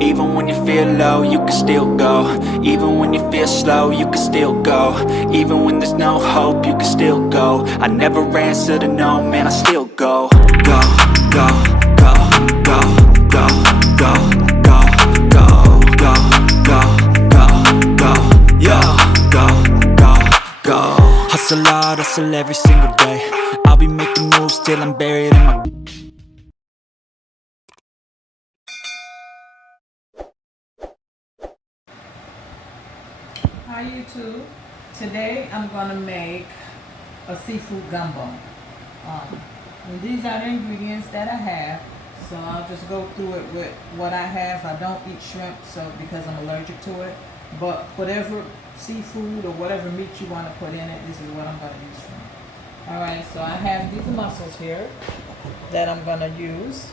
Even when you feel low, you can still go. Even when you feel slow, you can still go. Even when there's no hope, you can still go. I never answer to no, man, I still go. Go, go, go, go, go, go, go, go, go, go, go, go, yo, go, go, go. Hustle hard, hustle every single day. I'll be making moves till I'm buried in my... Hi YouTube. Today I'm gonna make a seafood gumbo. And these are the ingredients that I have. So I'll just go through it with what I have. I don't eat shrimp, so because I'm allergic to it. But whatever seafood or whatever meat you want to put in it, this is what I'm gonna use for. Alright, so I have these mussels here that I'm gonna use.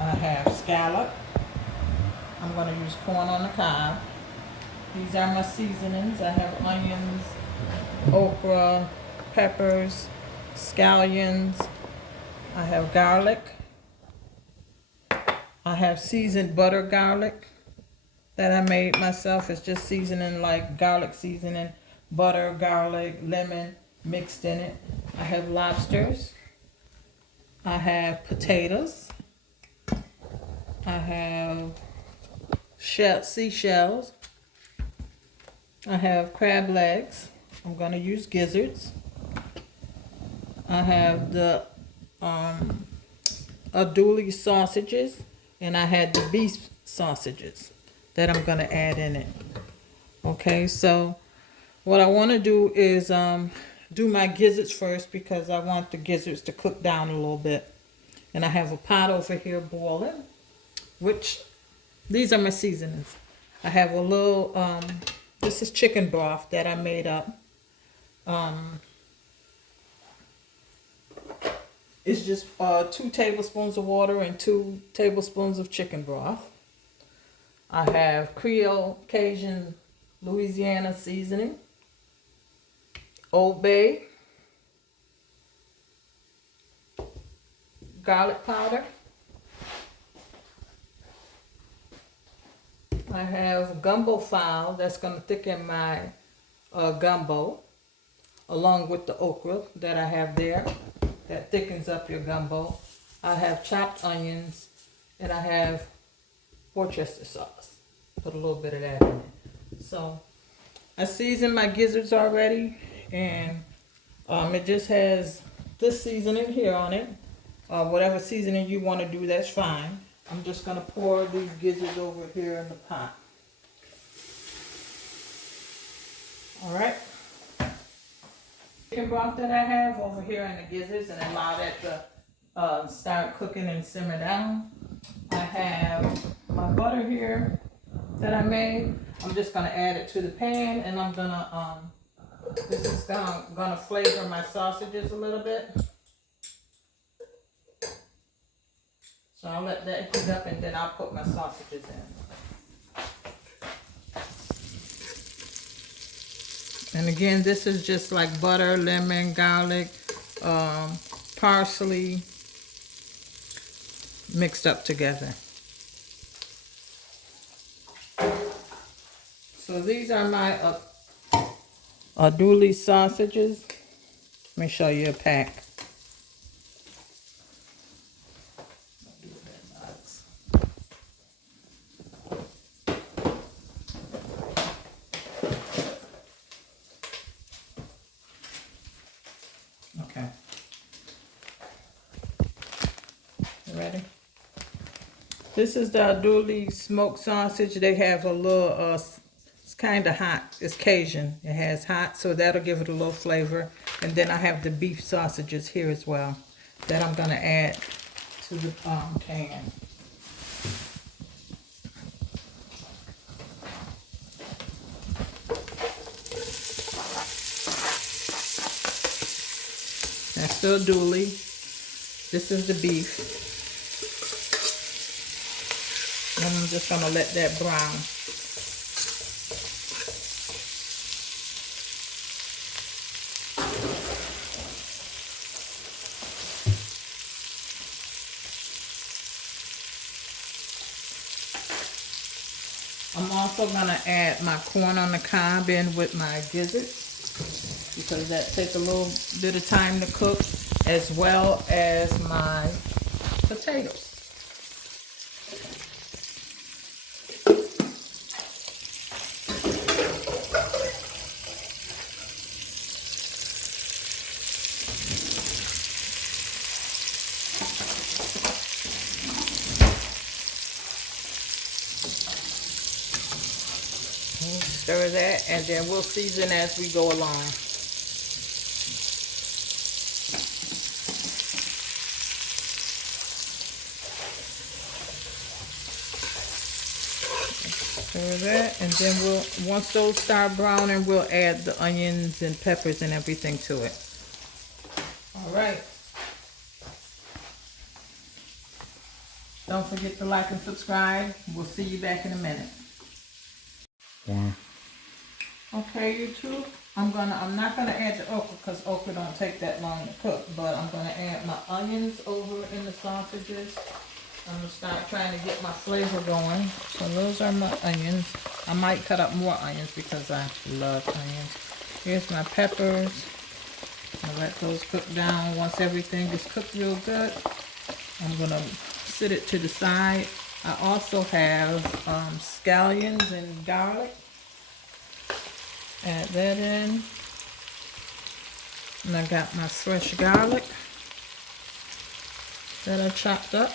I have scallop. I'm going to use corn on the cob. These are my seasonings. I have onions, okra, peppers, scallions. I have garlic. I have seasoned butter garlic that I made myself. It's just seasoning like garlic seasoning, butter, garlic, lemon mixed in it. I have lobsters. I have potatoes. I have seashells. I have crab legs. I'm going to use gizzards. I have the andouille sausages, and I had the beef sausages that I'm going to add in it. Okay, so what I want to do is do my gizzards first because I want the gizzards to cook down a little bit. And I have a pot over here boiling, which these are my seasonings. I have a little, this is chicken broth that I made up. It's just 2 tablespoons of water and 2 tablespoons of chicken broth. I have Creole, Cajun, Louisiana seasoning, Old Bay, garlic powder. I have gumbo fowl that's going to thicken my gumbo, along with the okra that I have there that thickens up your gumbo. I have chopped onions, and I have Worcester sauce. Put a little bit of that in it. So I seasoned my gizzards already, and it just has this seasoning here on it. Whatever seasoning you want to do, that's fine. I'm just going to pour these gizzards over here in the pot. Alright. Chicken broth that I have over here in the gizzards, and allow that to start cooking and simmer down. I have my butter here that I made. I'm just going to add it to the pan, and I'm going to, this is going to flavor my sausages a little bit. So I'll let that heat up, and then I'll put my sausages in. And again, this is just like butter, lemon, garlic, parsley mixed up together. So these are my andouille sausages. Let me show you a pack. Okay. You ready? This is the andouille smoked sausage. They have a little, it's kind of hot. It's Cajun. It has hot, so that'll give it a little flavor. And then I have the beef sausages here as well that I'm going to add to the pan. That's the andouille. This is the beef. And I'm just going to let that brown. I'm also gonna add my corn on the cob in with my gizzards because that takes a little bit of time to cook, as well as my potatoes. Stir that, and then we'll season as we go along. Stir that, and then once those start browning, we'll add the onions and peppers and everything to it. All right. Don't forget to like and subscribe. We'll see you back in a minute. Okay, YouTube. I'm not gonna add the okra because okra don't take that long to cook, but I'm gonna add my onions over in the sausages. I'm gonna start trying to get my flavor going. So those are my onions. I might cut up more onions because I love onions. Here's my peppers. I'll let those cook down. Once everything is cooked real good, I'm gonna sit it to the side. I also have scallions and garlic. Add that in. And I got my fresh garlic that I chopped up.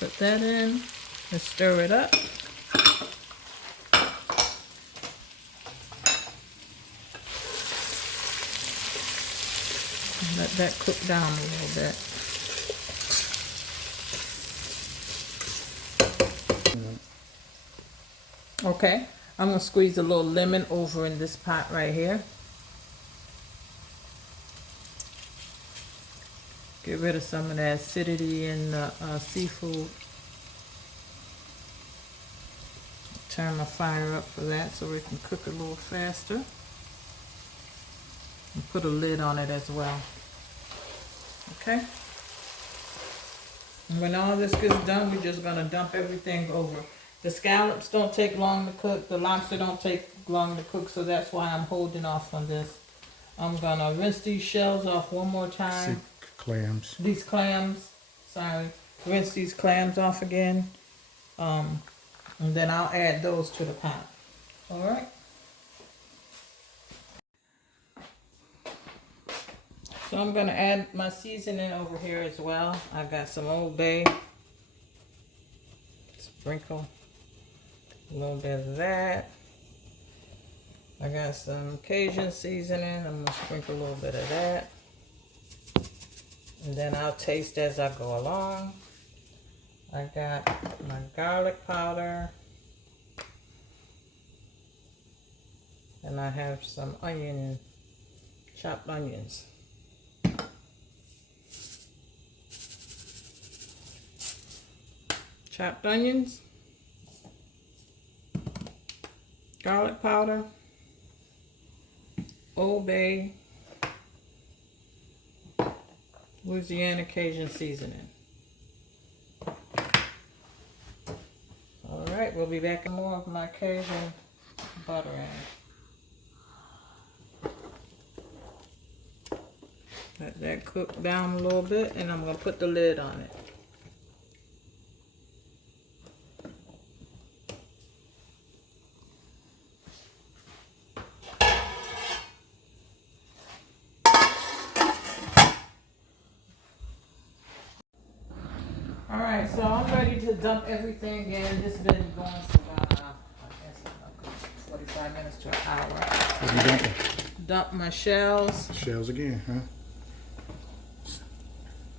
Put that in and stir it up. And let that cook down a little bit. Okay, I'm going to squeeze a little lemon over in this pot right here. Get rid of some of the acidity in the seafood. Turn my fire up for that so it can cook a little faster. And put a lid on it as well. Okay? And when all this gets done, we're just going to dump everything over. The scallops don't take long to cook. The lobster don't take long to cook, so that's why I'm holding off on this. I'm going to rinse these shells off one more time. Clams. These clams, sorry. Rinse these clams off again. And then I'll add those to the pot. All right? So I'm going to add my seasoning over here as well. I got some Old Bay. Sprinkle a little bit of that. I got some Cajun seasoning. I'm going to sprinkle a little bit of that. And then I'll taste as I go along. I got my garlic powder. And I have some chopped onions. Chopped onions. Garlic powder. Old Bay. Louisiana Cajun seasoning. Alright, we'll be back in more of my Cajun butter in. Let that cook down a little bit, and I'm going to put the lid on it. Alright, so I'm ready to dump everything in. This has been going for about, I guess, 45 minutes to an hour. What are you dumping? Dump my shells. Shells again, huh?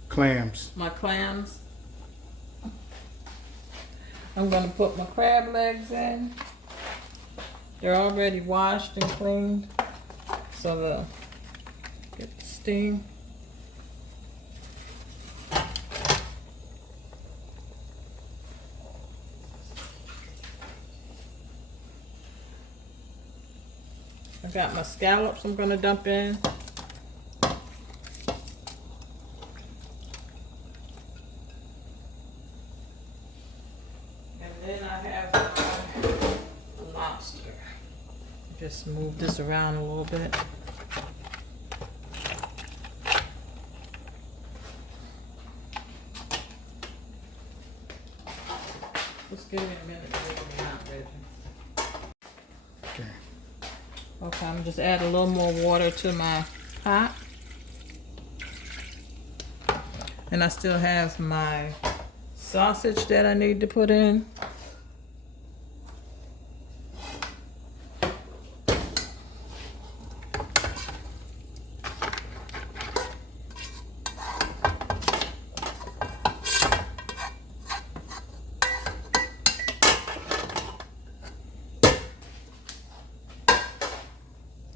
Clams. My clams. I'm going to put my crab legs in. They're already washed and cleaned, so they'll get the steam. I got my scallops I'm going to dump in. And then I have my Just move this around a little bit. Just give me a minute to get it out, Reggie. Okay. Okay, I'm just add a little more water to my pot. And I still have my sausage that I need to put in.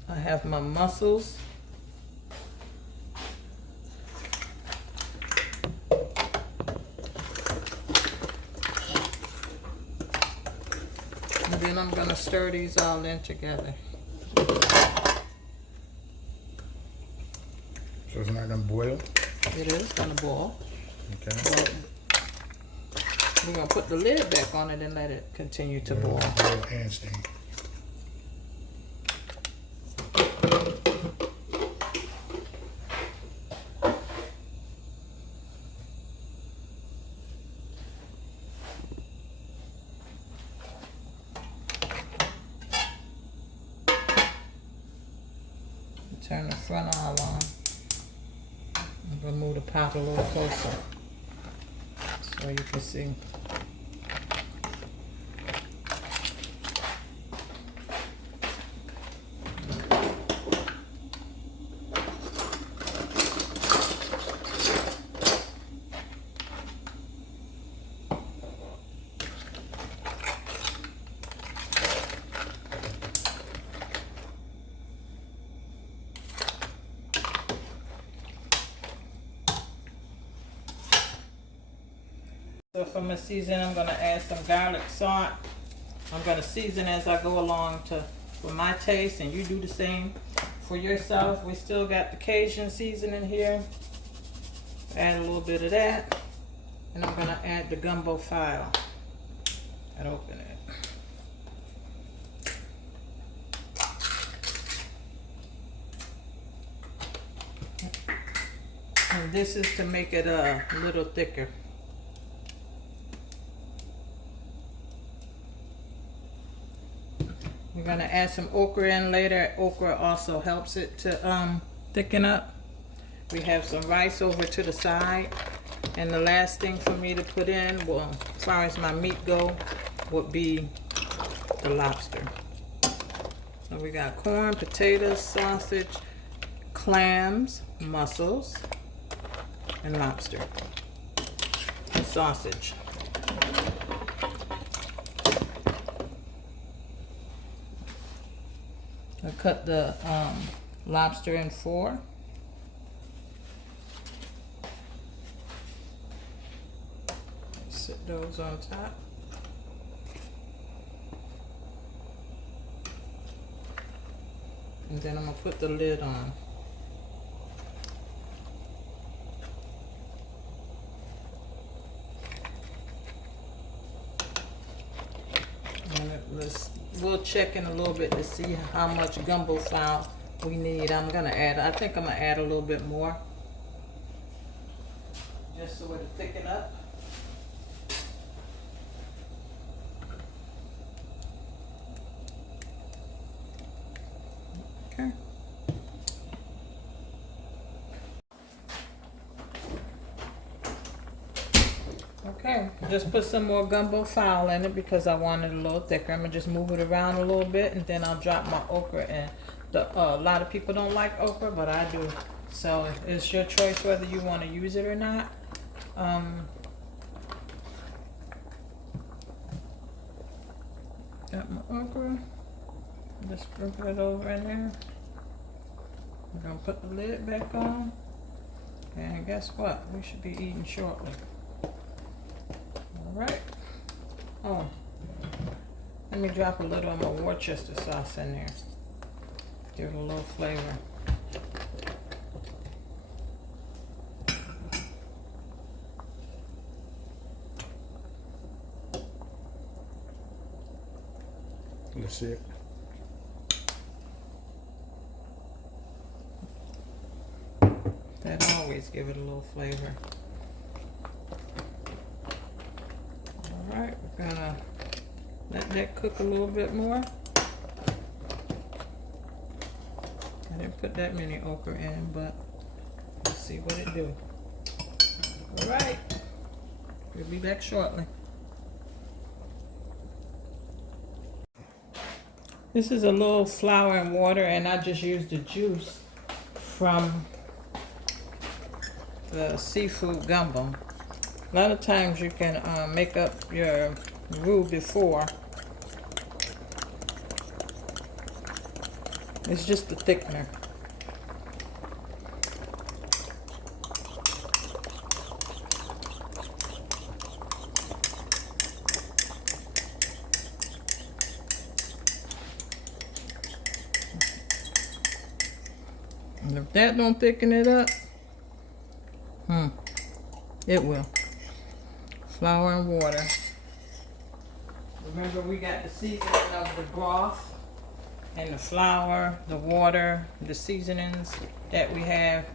I have my mussels. And then I'm gonna stir these all in together. So it's not gonna boil? It is gonna boil. Okay. Well, we're gonna put the lid back on it and let it continue to boil. Boil and steam. Turn the front all on. I'm gonna move the pot a little closer so you can see. So for my season, I'm gonna add some garlic salt. I'm gonna season as I go along for my taste, and you do the same for yourself. We still got the Cajun seasoning here. Add a little bit of that, and I'm gonna add the gumbo file and open it. And this is to make it a little thicker. We're gonna add some okra in later. Okra also helps it to thicken up. We have some rice over to the side. And the last thing for me to put in, well, as far as my meat go, would be the lobster. So we got corn, potatoes, sausage, clams, mussels, and lobster. And sausage. I cut the lobster in 4. Sit those on top. And then I'm gonna put the lid on. We'll check in a little bit to see how much gumbo flour we need. I think I'm gonna add a little bit more, just so it'll thicken up. Okay. Okay, just put some more gumbo fowl in it because I want it a little thicker. I'm gonna just move it around a little bit, and then I'll drop my okra in. A lot of people don't like okra, but I do. So it's your choice whether you want to use it or not. Got my okra. Just sprinkle it over in there. I'm gonna put the lid back on. And guess what? We should be eating shortly. Alright. Oh. Let me drop a little of my Worcester sauce in there. Give it a little flavor. That's it. always give it a little flavor. All right, we're gonna let that cook a little bit more. I didn't put that many okra in, but let's see what it do. All right, we'll be back shortly. This is a little flour and water, and I just used the juice from the seafood gumbo. A lot of times you can make up your roux before. It's just the thickener. And if that don't thicken it up, it will. Flour and water. Remember, we got the seasoning of the broth and the flour, the water, the seasonings that we have,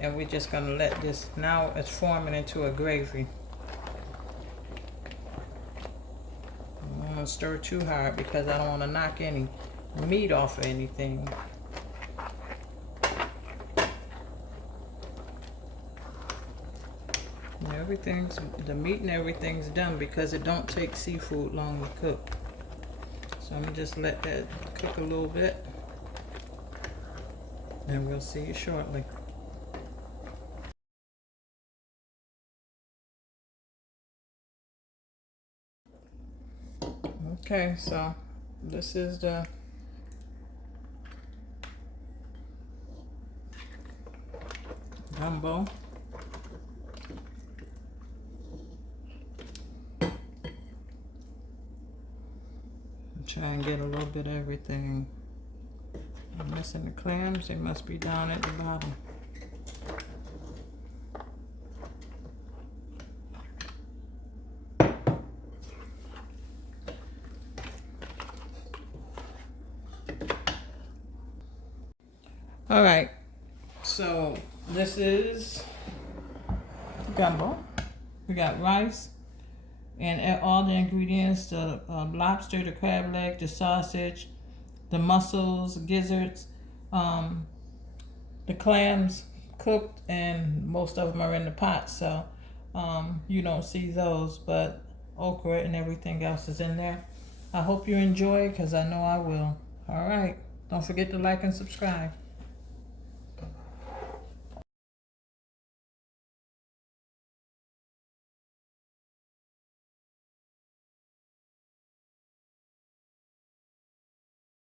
and we're just gonna let this, now it's forming into a gravy. I don't wanna stir too hard because I don't wanna knock any meat off or anything. The meat and everything's done because it don't take seafood long to cook. So I'm gonna just let that cook a little bit, and we'll see you shortly. Okay, so this is the gumbo. Try and get a little bit of everything. I'm missing the clams. They must be down at the bottom. All right, so this is gumbo. We got rice and all the ingredients: the lobster, the crab leg, the sausage, the mussels, gizzards, the clams cooked, and most of them are in the pot, so you don't see those, but okra and everything else is in there. I hope you enjoy, because I know I will. All right, don't forget to like and subscribe.